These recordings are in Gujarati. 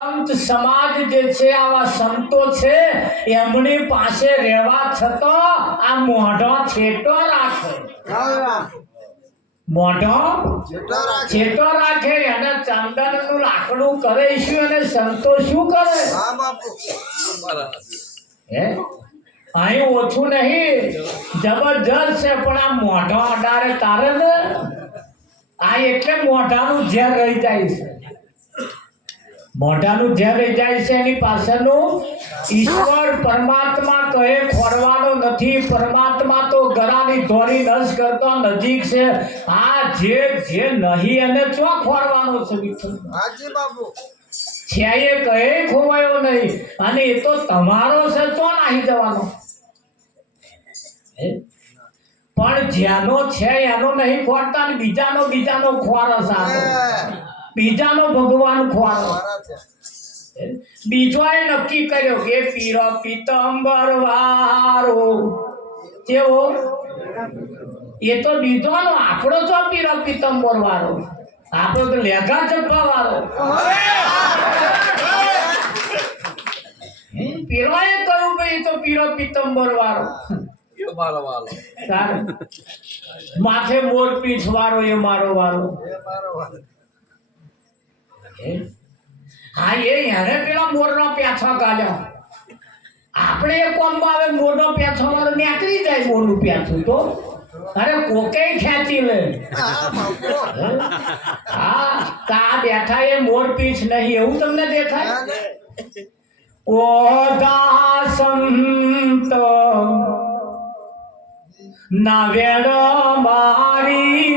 સંત સમાજ જે છે આવા સંતો છે એમની પાસે રહેવા છતો આ મોઢો છેટો રાખે મોઢો છેટો રાખે અને ચંદનનું લાકડું કરે શું અને સંતો શું કરે હે અહીં ઓછું નહીં જબરજસ્ત છે પણ આ મોઢો અડારે તારે ને આ એટલે મોઢાનું ઝેર રહી જાય છે મોઢાનું ઝેર રહી જાય છે એની પાછળનું ઈશ્વર પરમાત્મા કહે ખોરવાનો નથી પરમાત્મા તો ગરાની ધોરી નસ કરતો નજીક છે આ જે જે નહીં એને ચો ખોરવાનો છે વિઠ્ઠલ હાજી બાબુ છે એ કહે ખોવાયો નહીં અને એ તો તમારો છે ચો નાહી જવાનો પણ જ્યાંનો છે એનો નહીં ખોરતા ને બીજાનો ખોરસ આપે બીજાનો ભગવાન ખોરો બીજો એ નક્કી કર્યો કે પીરો પીતંબર વારો કેવો એ તો બીજોનો આપણો જો પીરો પીતંબર વાળો આપણો તો લેઘા ચપ્પા વાળો પીરોએ કહ્યું કે એ તો પીરો પીતંબર વાળો માથે મોર પીછ વાળો એ મારો વાળો હા એને પેલા મોરનો પેછો ગાલ્યો આપણે એ કોમમાં આવે મોરનો પેછો મારો નીકળી જાય મોરનું પેછું તો અરે કોકે ખેંચી લે હા તા બેઠા એ મોર પીછ નહીં એવું તમને દેખાય ઓ દાસંત ના વેડ મારી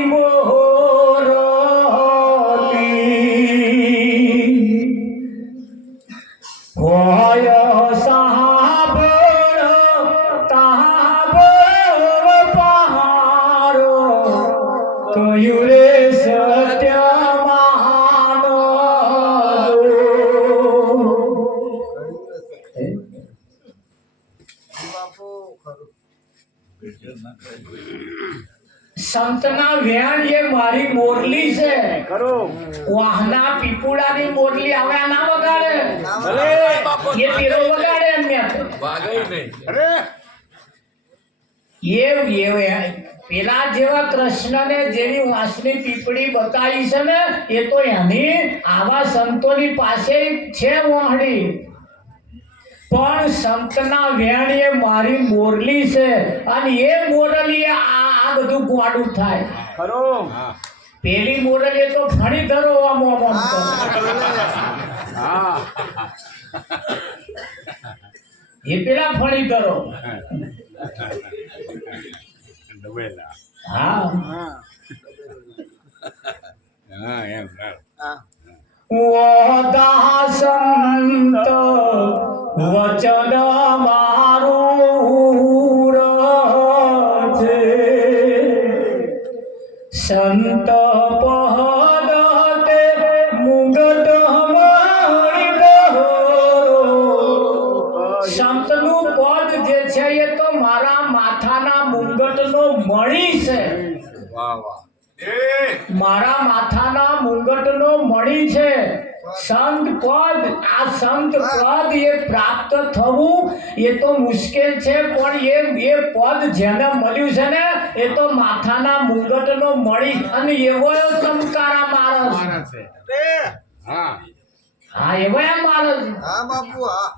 હોય સાબળ તાબળ પહારો કહ્યું રે સત્ય માનો સંતના વેણ એ મારી મોરલી છે વાહના પીપુડાની મોરલી આવે ના વગાડે એ પીરો વગાડે એમને પેલા જેવા કૃષ્ણને જેવી વાંસની પીપળી બતાવી છે ને એ તો એની આવા સંતોની પાસે છે વહાડી પણ સંતના વેણ એ મારી મોરલી છે અને એ મોરલી આ બધું ગોડું થાય ખરો પેલી મોરલી તો ફણી ધરો આમ એ પેલા ફણી ધરો હા એમ દાસંત વચન મારું છે સંત પદ તે મુગટ સંતનું પદ જે છે એ તો મારા માથાના મુંગટનો મણી છે મારા માથાના મુંગટનો મણી છે સંત પદ આ સંત પદ એ પ્રાપ્ત થવું એ તો મુશ્કેલ છે પણ એ પદ જેને મળ્યું છે ને એ તો માથાના મુંગટનો મણી અને એવો ચમકારા માણસ હા એવો માણસ હા બાપુ હા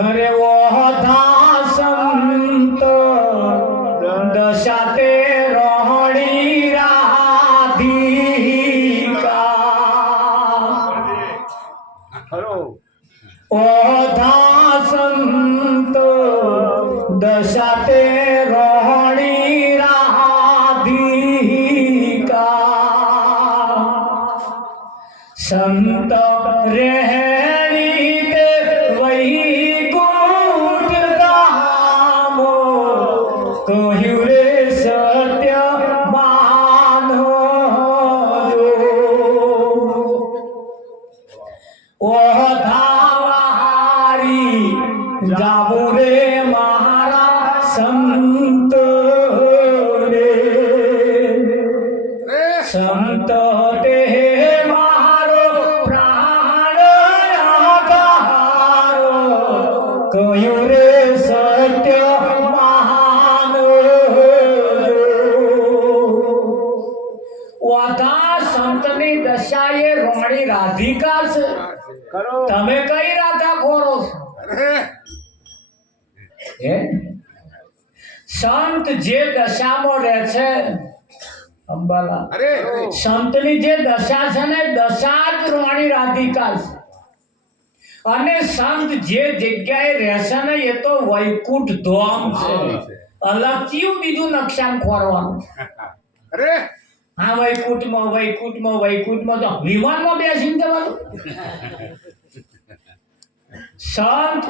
અરે ઓ દાસંત દશાતે રોહણી ઓ દાસંત દશાતે રોહણી રાધિકા સંત રહેણી તે વૈકુંઠ ધામો કહ્યું રે સત્ય માનો ઓ જાવું રે મારા સંત રે સંત તે સંતની દશા એ રોણી રાધિકા છે. તમે કઈ રાધા ખોરો છો? હે? સંત જે દશામાં રહે છે અંબાલા, સંતની જે દશા છે ને દશા જ રોણી રાધિકા છે. અને સંત જે જગ્યાએ રહેશે ને એ તો વૈકુંઠ ધામ છે. અલગ ચિયું બીજું નકશાન ખોરવાનું. હા, વૈકુંઠમાં વૈકુંઠમાં વૈકુંઠમાં તો વિમાનમાં બેસીને જવાનું. સંત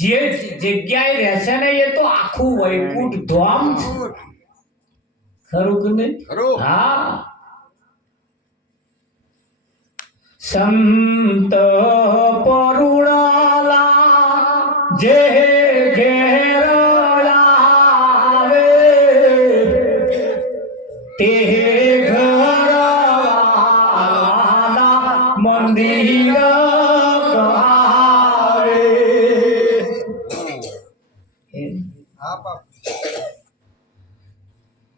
જે જગ્યાએ રહેશે ને એ તો આખું વૈકુંઠ ધામ છે. ખરું કે નહીં? હા. સંત પરુણાલા જે ઘેર આવે તે ઘરવાળા મંદિર આવે.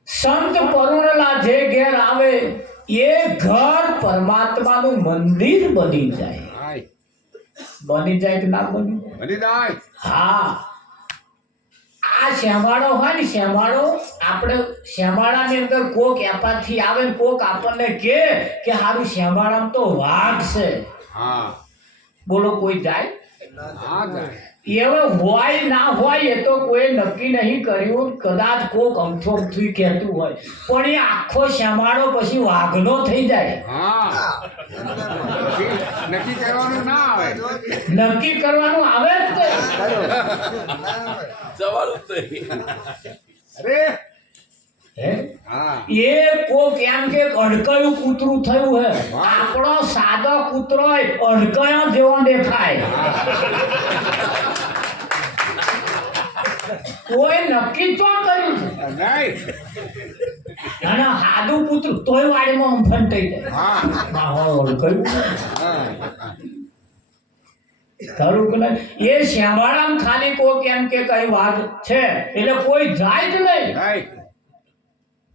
સંત પરુણલા જે ઘેર આવે એ ઘર પરમાત્માનું મંદિર બની જાય. બની જાય કે ના બની જાય? હા. આ શ્યામાળો હોય ને, શ્યામાળો આપણે શ્યામાળાની અંદર કોક એપાથી આવે ને કોક આપણને કે હારું શ્યામાળામાં તો વાઘ છે. બોલો કોઈ જાય? એવો હોય ના હોય એ તો કોઈ નક્કી નહીં કર્યું. કદાચ કોક અમથું કહેતું હોય પણ એ આખો શ્યામાળો પછી વાઘનો થઈ જાય. નક્કી કરવાનું ના આવે. નક્કી કરવાનું આવે જ એ કોક એમ કે અડકયું કૂતરું થયું હે. આપણો સાદો કૂતરો અડકયો જેવો દેખાય. કોઈ નક્કી તો કર્યું છે અને સાદું કૂતરું તોય વાડીમાં અમફન થઈ જાય. ખરું કે નહીં? એ શ્યામાળામાં ખાલી કોક એમ કે કઈ વાઘ છે એટલે કોઈ જાય જ નહીં.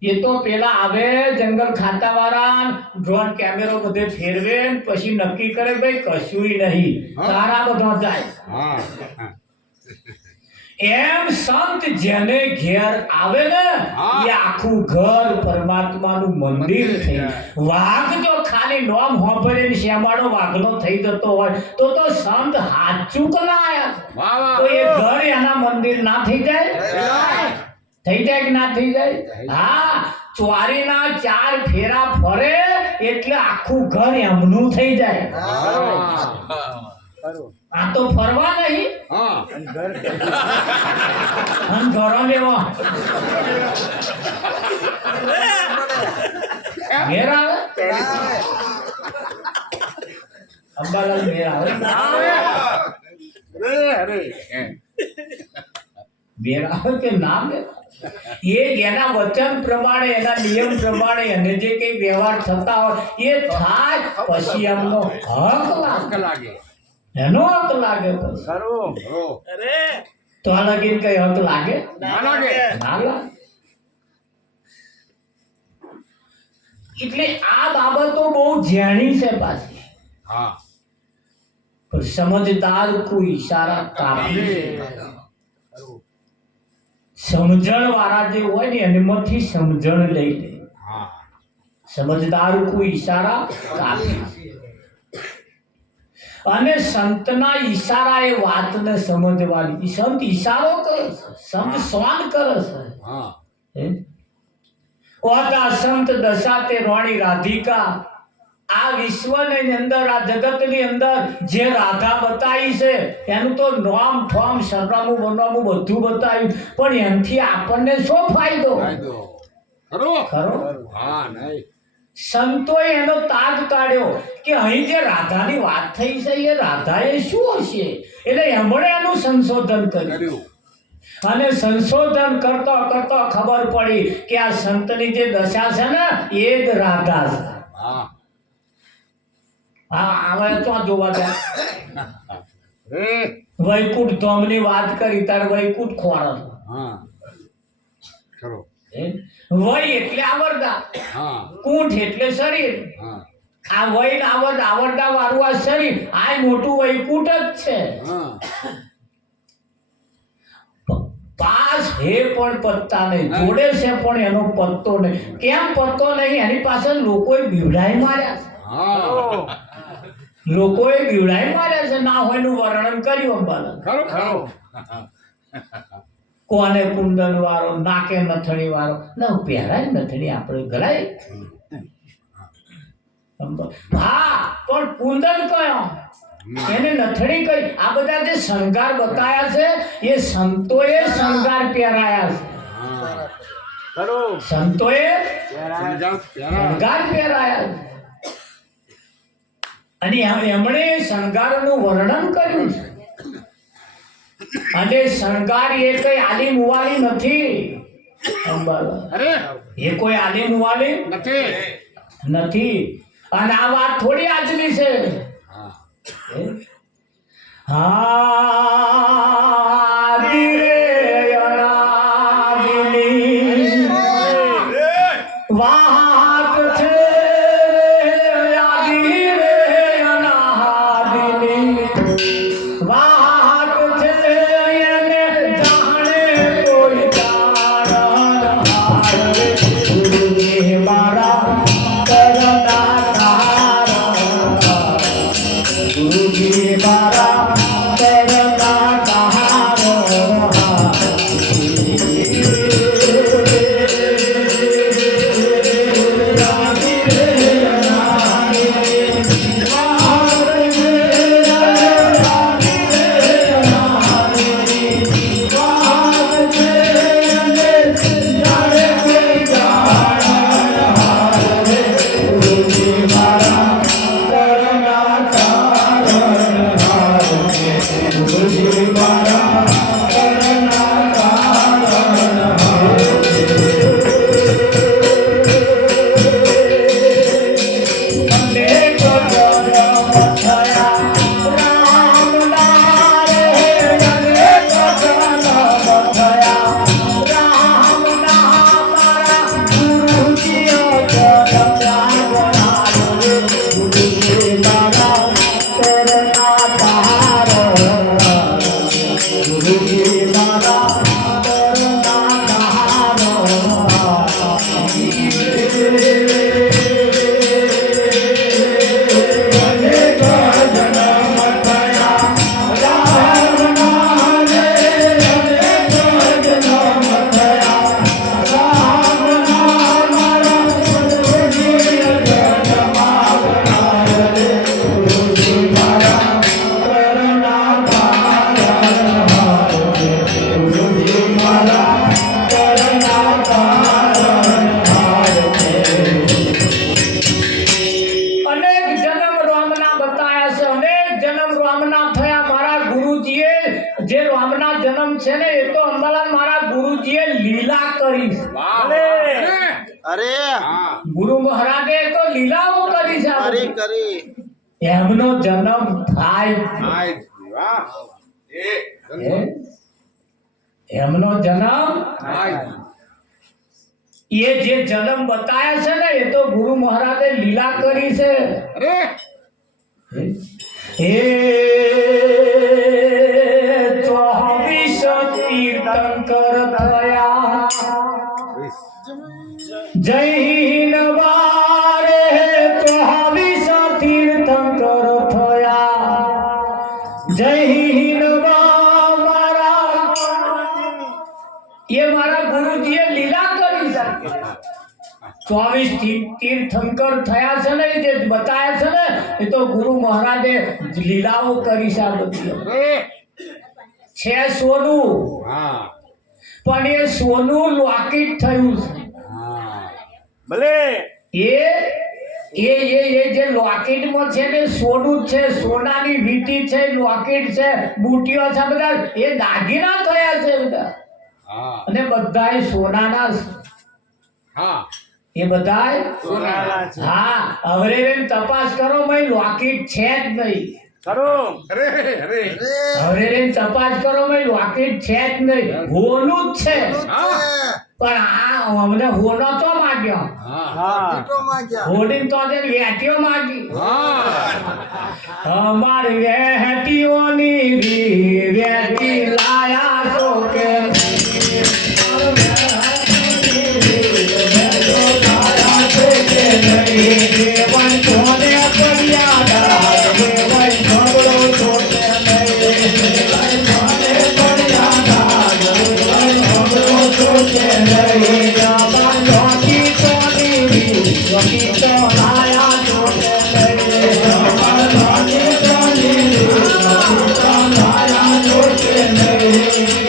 એ તો પેલા આવે જંગલ ખાતા વાળા ડ્રોન કેમેરો બધે ફેરવે પછી નક્કી કરે ભાઈ કશું નહીં, તારા બધા જાય. એમ સંત જેને ઘેર આવે ને એ આખું ઘર પરમાત્માનું મંદિર થઈ. વાઘ જો ખાલી નોમ હોંભળીને શ્યામાળો વાઘનો થઈ જતો હોય તો સંત હાચું કલા આયા તો એ ઘર એના મંદિર ના થઈ જાય? થઈ જાય કે ના થઈ જાય? હા. ચોરીના 4 ફેરા ફરે એટલે આખું ઘર એમનું થઈ જાય. આ તો ફરવા નહીં ઘરો લેવા ઘેર આવે. અંબાલાલ ઘેર આવે ઘેર આવે કે ના આવે એ એના વચન પ્રમાણે એના નિયમ પ્રમાણે અને જે કઈ વ્યવહાર થતા હોય એ થાય પછી એમનો હક લાગે. એનો હક લાગે તો આ લગીન કઈ હક લાગે ના લાગે. એટલે આ બાબતો બહુ ઝેણી છે પાછી. પણ સમજદાર કો ઈશારા કાફી. સમજણ વાળા જે હોય ને એમાંથી સમજણ લઈ લે. સમજદાર કો ઈશારા કાફી. અને સંતના ઈશારા એ વાતને સમજવાની. સંત ઈશારો કરે છે, સંત સ્વાન કરે છે. ઓતા સંત દશા તે રોણી રાધિકા. આ વિશ્વની અંદર આ જગતની અંદર જે રાધા બતાવી છે એનું તો નામ ઠોમ સરનામું બનવાનું બધું બતાવ્યું પણ એનાથી આપણને શું ફાયદો? ખરો? હા નહીં. સંતોએ એનો તાગ કાઢ્યો કે અહીં જે રાધાની વાત થઈ છે એ રાધાએ શું હશે એટલે એમણે એનું સંશોધન કર્યું. અને સંશોધન કરતો કરતો ખબર પડી કે આ સંતની જે દશા છે ને એ જ રાધા છે. આવે તો જોવા જાય વૈકુંઠ ધામની વાત કરી તાર વૈકુંઠ ખોળો. વય એટલે આવરદા, હા કુંઠ એટલે શરીર. હા આ વય ને આવરદા વાળું આ શરીર, આ મોટું વૈકુંઠ જ છે. હા પાસ હે પણ પત્તા નહીં, જોડે છે પણ એનો પત્તો નહીં. કેમ પત્તો નહીં? એની પાછળ લોકોએ બીવડાઈ માર્યા છે. હા લોકોએ બીવડાઈ માર્યા છે. ના હોય નું વર્ણન કર્યું અંબાલાલ. ખરું ખરું કોને કુંદન વાળો, નાકે નથણી વાળો, ના પહેરાય નથણી આપણે ગલાય. હા, પણ કુંદન કયો, એને નથણી કઈ? આ બધા જે શણગાર બતાયા છે એ સંતોએ શણગાર પહેરાયા છે. સંતોએ શણગાર પહેરાયા છે. અને એમણે શણગારનું વર્ણન કર્યું છે. અને શણગાર એ કઈ આલી મુવાલી નથી અંબાલાલ. અરે એ કોઈ આલી મુવાલી નથી નથી. અને આ વાત થોડી આજની છે. હા હા ધીરે અનાદિની વાત છે આદિ રે અનાદિની વાત છે. એને જાણે કોઈ જાણ હારે ગુરુજી મારા કરના તારા, ગુરુજી મારા કરના તારા. જે રામના જન્મ છે ને એ તો અંબાલાલ મારા ગુરુજીએ લીલા કરી છે. વાહ અરે હા ગુરુ મહારાજે તો લીલાઓ કરી છે. આ કરી બધી. કરી એમનો જન્મ થાય, હાય વાહ એ હે? એમનો જન્મ, હાય એ જે જન્મ બતાયા છે ને એ તો ગુરુ મહારાજે લીલા કરી છે. અરે હે 24 તીર્થંકર થયા, જય હિન્દ વારે 24 તીર્થંકર થયા, જય હિન્દ મારા. એ મારા ગુરુજીએ લીલા કરી છે. 24 તીર્થંકર થયા છે ને જે બતાયા છે ને એ તો ગુરુ મહારાજે લીલાઓ કરી છે. આ બધી અરે છે સોનું, હા પણ એ સોનું લોકેટ થયું છે. હા ભલે એ જે લોકેટમાં છે ને સોનું છે, સોનાની વીંટી છે, લોકેટ છે, બુટીઓ છે, બધા એ દાગીના થયા છે બધા. હા અને બધાય સોનાના છે. હા એ બધાય સોનાના છે. હા. હવે તપાસ કરો, ભાઈ લોકેટ છે જ નહીં. ખરું અરે અરે હવે તપાસ કરો, ભાઈ લોકેટ છે જ નહીં, હોનું જ છે. હા પણ આ અમને હોનો તો માગ્યો હા હા હોડી તો તે વેટીઓ માગી હા અમારી વેટીઓની વેટી લાયા છો કે દેવન કોને કર્યા દાદ દેવન ઝઘડો છોડે નહીં દેવન કોને કર્યા દાદ દેવન ઝઘડો છોડે નહીં જવાન જોકી તોની જોકી તો લાયા છોડે નહીં જવાન જોકી તોની જોકી તો લાયા છોડે નહીં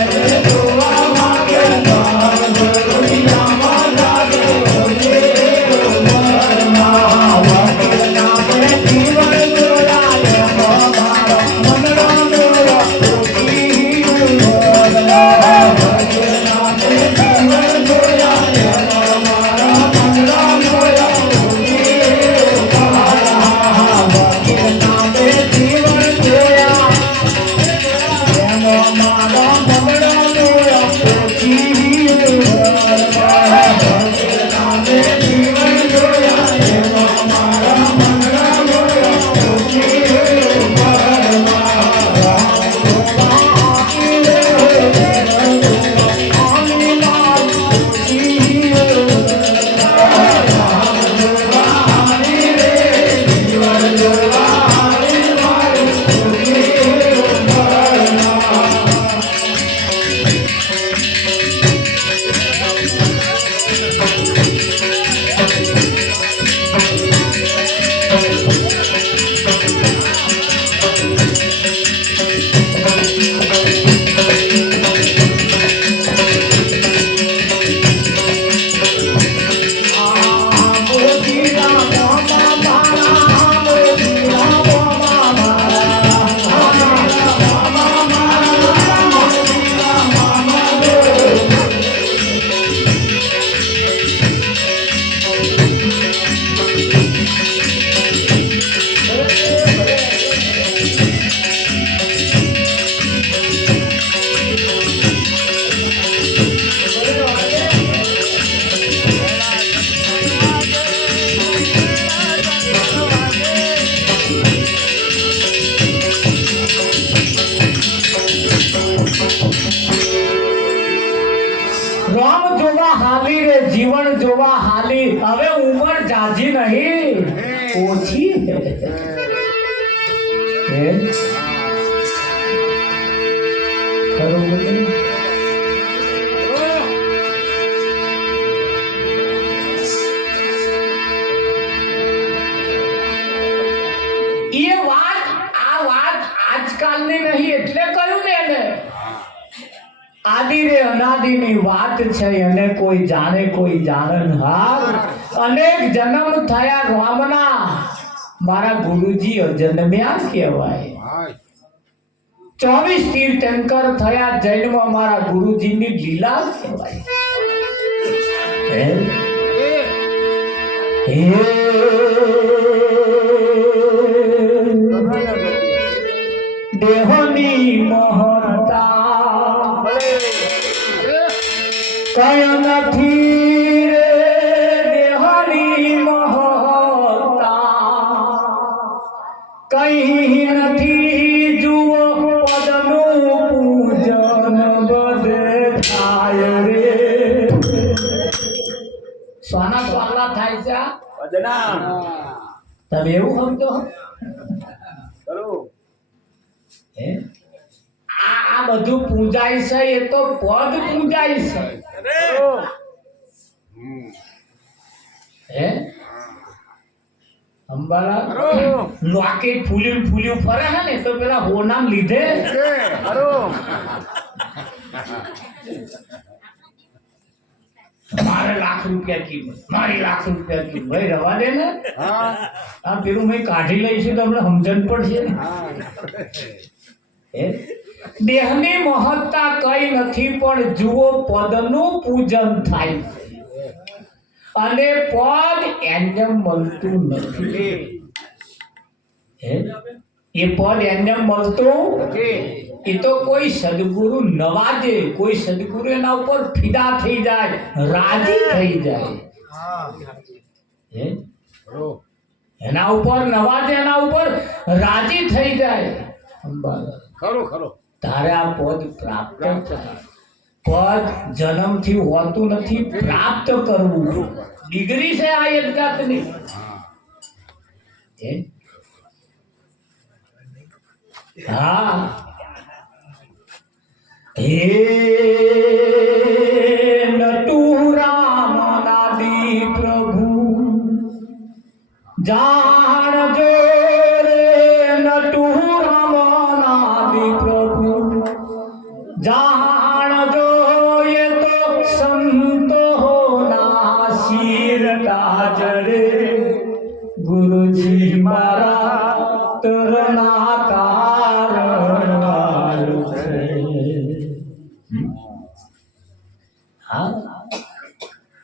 Yeah. ઉંમર જાજી નહીં ઓછી હે ખરું બોલે? એ વાત આ વાત આજકાલની નહીં એટલે કહ્યું ને એને આદિ રે અનાદિની વાત છે અને કોઈ જાણે કોઈ જાણનહાર અનેક જન્મ થયા રામના મારા ગુરુજી અજન્મ્યા કહેવાય 24 તીર્થંકર થયા જન્મ મારા ગુરુજીની લીલા કહેવાય દેહોની મહત્તા કઈ નથી રે દેહોની મહત્તા કઈ નથી જુઓ પદનું પૂજન બધે થાય રે સોના પાલા થાય છે વદના તમે એવું સમજો ખરું હે આ બધું પૂજાય છે એ તો પદ પૂજાય છે ખરું હે અંબાલા ખરું લોકેટ ફૂલ્યું ફરે છે ને તો પેલા હોનામ લીધે ખરું મારે લાખ રૂપિયા કિંમત મારી લાખ રૂપિયા કિંમત ભાઈ રવા દે ને હા આ પેલું મેં કાઢી લઈશું તો આપણે સમજણ પડશે હે દેહની મહત્તા કઈ નથી પણ જુઓ પદનું પૂજન થાય છે અને પદ એને મળતું નથી હે એ પદ એને મળતું એ તો કોઈ સદગુરુ નવાજે કોઈ સદગુરુ એના ઉપર ફિદા થઈ જાય રાજી થઈ જાય હે એના ઉપર નવાજે એના ઉપર રાજી થઈ જાય અંબાલા ખરું ખરું તારે આ પદ પ્રાપ્ત થાય પદ જન્મથી હોતું નથી પ્રાપ્ત કરવું ડિગ્રી છે આ એક જાતની હે? હા હે નટુ રામ નાદી પ્રભુ જાણજો રે નટુ રામ નાદી પ્રભુ જાણજો એ તો સંતો ના શિર તાજ રે ગુરુજી મારા તરના કારણ છે હા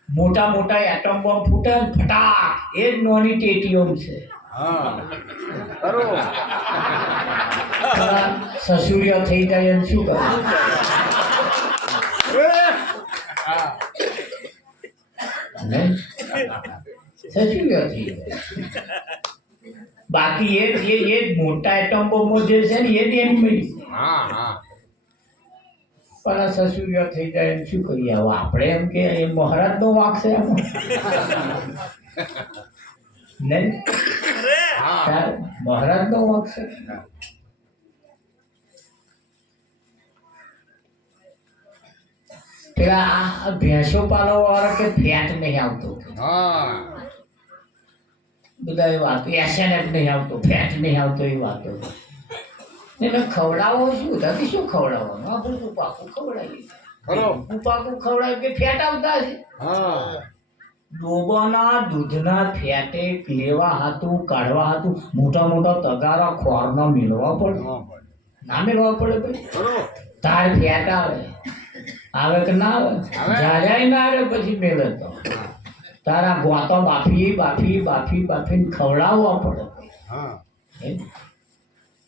મોટા મોટા એટમ બોમ્બ ફૂટે ને ફટાક એ જ નોની ટેટીઓમ છે હા ખરું સસુરિયા થઈ જાય એમ શું કરે નહીં? સસુરિયા થઈ જાય બાકી એ જ મોટા એટમ બોમ્બો જે છે ને એ જ એનિમલ છે હા હા પણ આ સસુરિયા થઈ જાય એમ શું કરીએ હવે આપણે એમ કે એ મહારાજનો વાંક છે આમાં નહીં મહારાજનો વાંક છે પેલા આ ભેંસો પાલવા વાળા કે ફેટ નહીં આવતો હા બધા એ વાતો એસએનએફ નહીં આવતો ફેટ નહીં આવતો એ વાતો એને ખવડાવો શું તાથી શું ખવડાવવાનું આપણે તો પાકું ખવડાવીએ ખરું પાકું ખવડાવીએ કે ફેટ આવતા છે હા ડોબાના દૂધના ફેટે લેવા હાથું કાઢવા હાથું મોટા મોટા તગારા ખોરના મેળવા પડે ના મેળવા પડે ભાઈ ખરું તાર ફેટ આવે આવે કે ના આવે જાળ્યાય ના આવે પછી મેળે તો તારા ગોતો બાફીને ખવડાવવા પડે હા હે?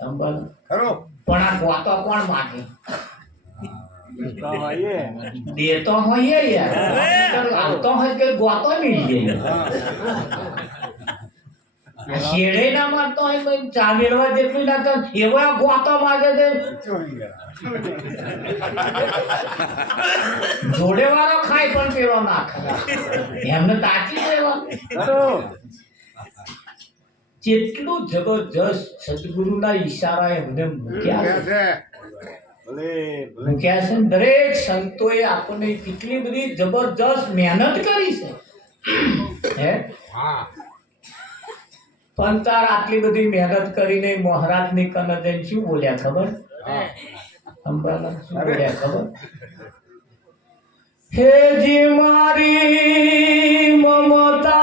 અંબાલ ખરું પણ આ ગોતો કોણ માગે તો આઈએ દેતો હોય યાર આવતો હોય કે ગોતો નહીં લે હા શેડે ના મારતો હોય ભાઈ, ચા મેળવા જેટલું ના થાય એવા ગોતો માગે છે. જોડે વાળો ખાય પણ પેલો ના ખાય, એમને તાકી દેવા. ખરું. જેટલું જબરજસ્ત સદગુરુના ઈશારા એમને મૂક્યા છે. ભલે ભલે. મૂક્યા છે ને દરેક સંતોએ આપણને કેટલી બધી જબરજસ્ત મહેનત કરી છે હે. હા પણ તાર આટલી બધી મહેનત કરીને મહારાજની કને જઈને શું બોલ્યા ખબર? હા અંબાલા શું બોલ્યા ખબર? હે જી મારી મમતા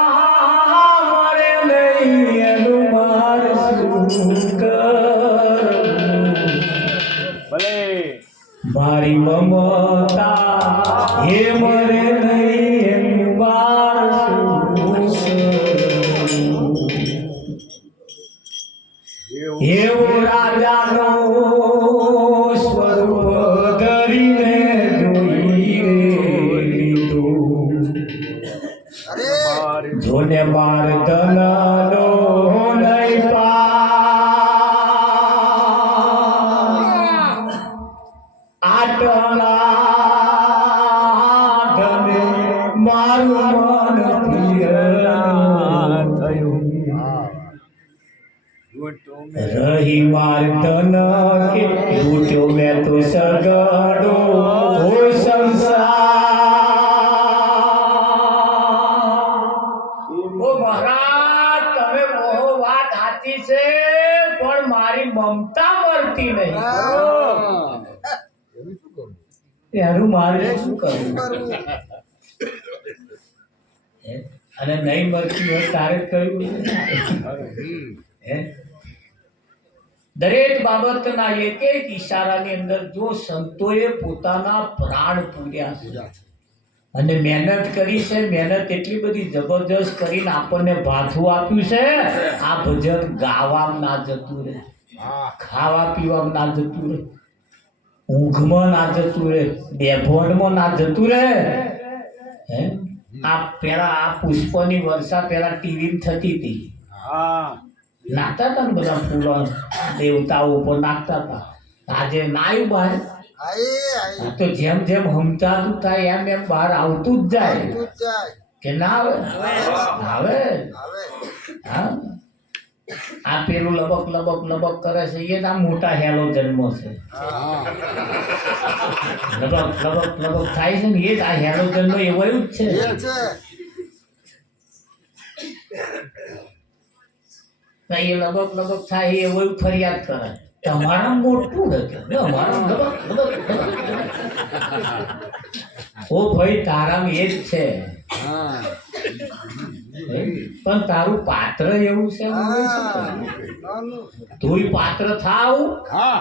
મરે નહીં એનું મારે શું કરવું? ભલે મારી મમતા હે મરે નહીં એનું મારે શું કરવું? એવો રાજાનો સ્વરૂપ ધરીને જોઈ રે લીધું. જોને માર ધનનો નહીં આટલા ધને મારું મન પ્રિય થયું. રહી માર ધન કે લૂટ્યો મેં તો સગડો ઓ સંસાર. ઓ મહારાજ તમે કહો વાત સાચી છે પણ મારી મમતા મળતી નહીં. એનું મારે શું કરવું? હે? અને નહીં મળતી હોય તારે જ કહ્યું હે. દરેક બાબતના એક એક ઈશારાની અંદર જો સંતોએ પોતાના પ્રાણ પૂર્યા છે અને મહેનત કરી છે, મહેનત એટલી બધી જબરજસ્ત કરીને આપણને ભાથું આપ્યું છે. આ ભજન ગાવામાં ના જતું રહે, ખાવા પીવામાં ના જતું રહે, ઊંઘમાં ના જતું રહે, બેભોનમાં ના જતું રહે હે. આ પેલા આ પુષ્પની વર્ષા પેલા ટીવી થતી હતી, હા નાખતા હતા ને બધા ફૂલો દેવતાઓ ઉપર નાખતા હતા. આજે નાયું બહાર. આ તો જેમ જેમ હમતાતું થાય એમ એમ બહાર આવતું જ જાય કે ના આવે? આવે. હા આ પેલું લબક લબક લબક કરે છે એ આ મોટા હેલો જન્મ છે. લબક લબક લબક થાય છે ને એ જ આ હેલો જન્મ એવો જ છે. એ લબક લબક થાય એવો ફરિયાદ કરે તમારા મોટું નથી અમારા લબક લબક લબક. ઓ ભાઈ તારામાં એ જ છે પણ તારું પાત્ર એવું છે તું પાત્ર થાવ. હા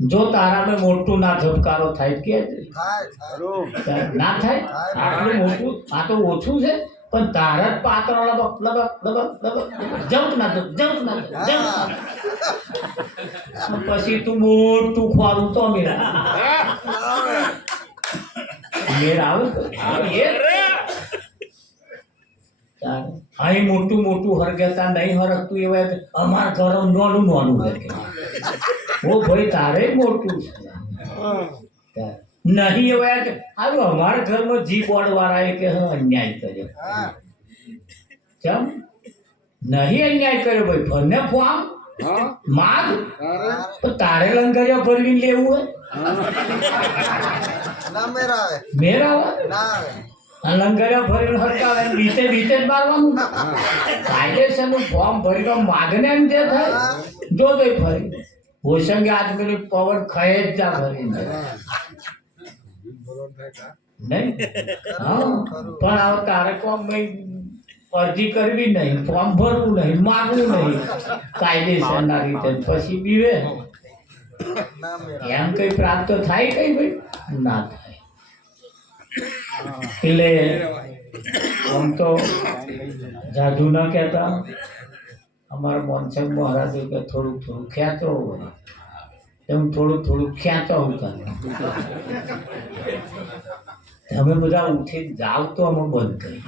જો તારામાં મોટું ના ઝબકારો થાય કે ખરું. ના થાય આટલું મોટું આ તો ઓછું છે પણ તારા જ પાત્ર લબક લબક લબક લબક જંપ ના જંપ ના જંપ. પછી તું મોટું ખોરું તો મેરા આવે અહીં મોટું મોટું હરગતા નહીં હરકતું એવા અમારા ઘર નાનું નાનું હરગે. ઓ ભાઈ તારે મોટું છે નહીં એવા કે હારું અમારા ઘરમાં જી બોર્ડ વાળાએ કે હા અન્યાય કર્યો. કેમ નહીં અન્યાય કર્યો ભાઈ? ફરને ફોર્મ માગ તો તારે લંગરિયા ભરવી લેવું હોય મેરા લંગરિયા ભરીને હરકાવે બીતે બીતે જ મારવાનું. કાયદેસરનું ફોર્મ ભરીને માગને એમ જે થાય જો તો ફરી હોશંગે આજ પેલું પવન ખયે જ જા ભરીને નહીં. હા પણ હવે તારે કોમ અરજી કરવી નહીં, ફોર્મ ભરવું નહીં, માગવું નહીં કાયદેસરના રીતે પછી બીવે એમ કઈ પ્રાપ્ત થાય કઈ ભાઈ? ના થાય. એટલે આમ તો જાદુ ના કહેતા અમારા મોનસંગ મહારાજ કે થોડુંક થોડું ખેંચો હોય એમ થોડુંક થોડુંક ખેંચો હતા. તમે બધા ઉઠી જાવ તો અમે બંધ કરી